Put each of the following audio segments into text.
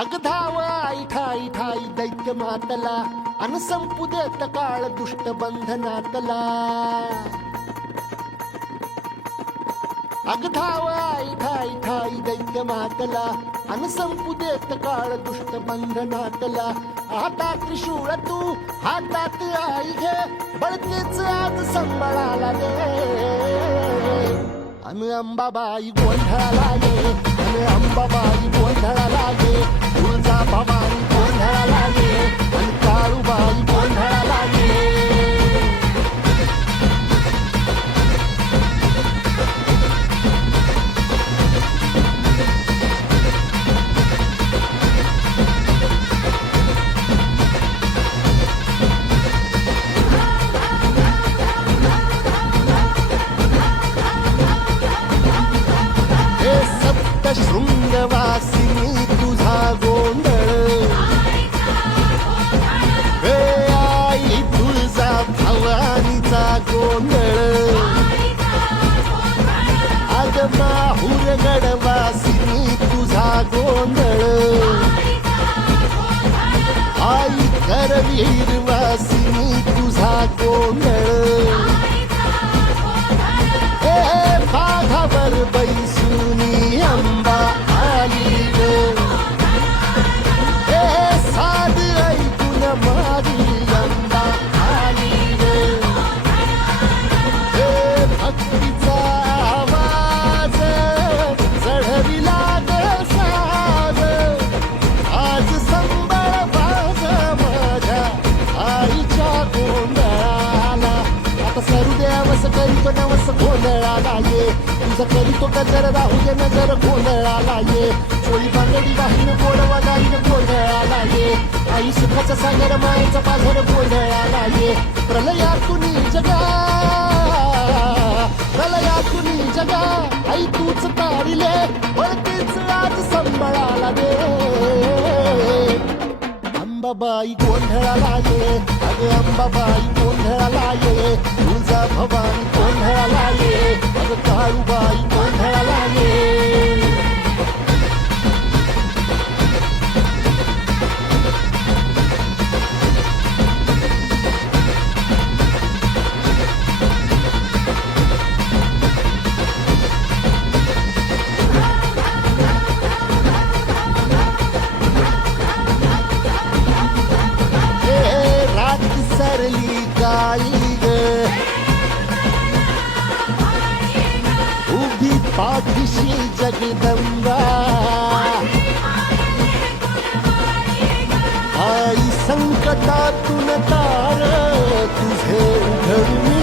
अग धाव आई ठाई ठाई दैत्य मातला अन संपू देत काळ दुष्ट बंधनातला अग धाव आई ठाई ठाई दैत्य मातला अन संपू देत काळ दुष्ट बंधनातला आता त्रिशूळ तू हातात आई घे बळतेच आज संबळाला दे अन अंबाबाई गोंधळाला ये अन अंबाबाई माहूर गडवासिनी तुझा गोंधळ. आई करवीर वासिनी तुझा गोंधळ. करीतो नवस गोंधळाला ये तुझं करीतो कदर राहू दे नजर गोंधळाला ये चोळी बांगडी वाहीन गोडवा गाईन गोंधळाला ये आई सुखाचा सागर मायेचा पाझर गोंधळाला ये प्रलयातून जगा. प्रलयातून जगा. आई तूच तारिले वळतीच आज संबळाला दे. अंबाबाई गोंधळाला ये अगं अंबाबाई गोंधळाला ये तुळजा भवानी गोंधळाला पाठीशी जगदंबा. आई संकटातून तार तुझे उघडून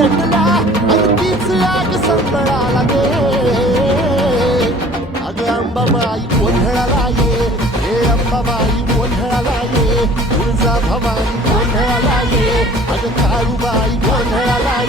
नजरेत पेटला अगदीच आग संबळाला दे. अग अंबाबाई गोंधळाला ये हे अंबाबाई गोंधळाला ये तुळजा भवानी गोंधळाला ये अग काळूबाई गोंधळाला